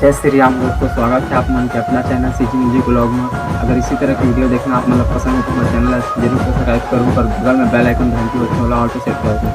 जय श्री राम दोस्तों, स्वागत है आप मन के अपना चैनल सीजी म्यूजिक ब्लॉग में। अगर इसी तरह की वीडियो देखना आप मतलब पसंद है तो हमारे चैनल जरूर सब्सक्राइब करूँ और बगल में बेल आइकन घंटी और ऑल पे सेट कर दूँ।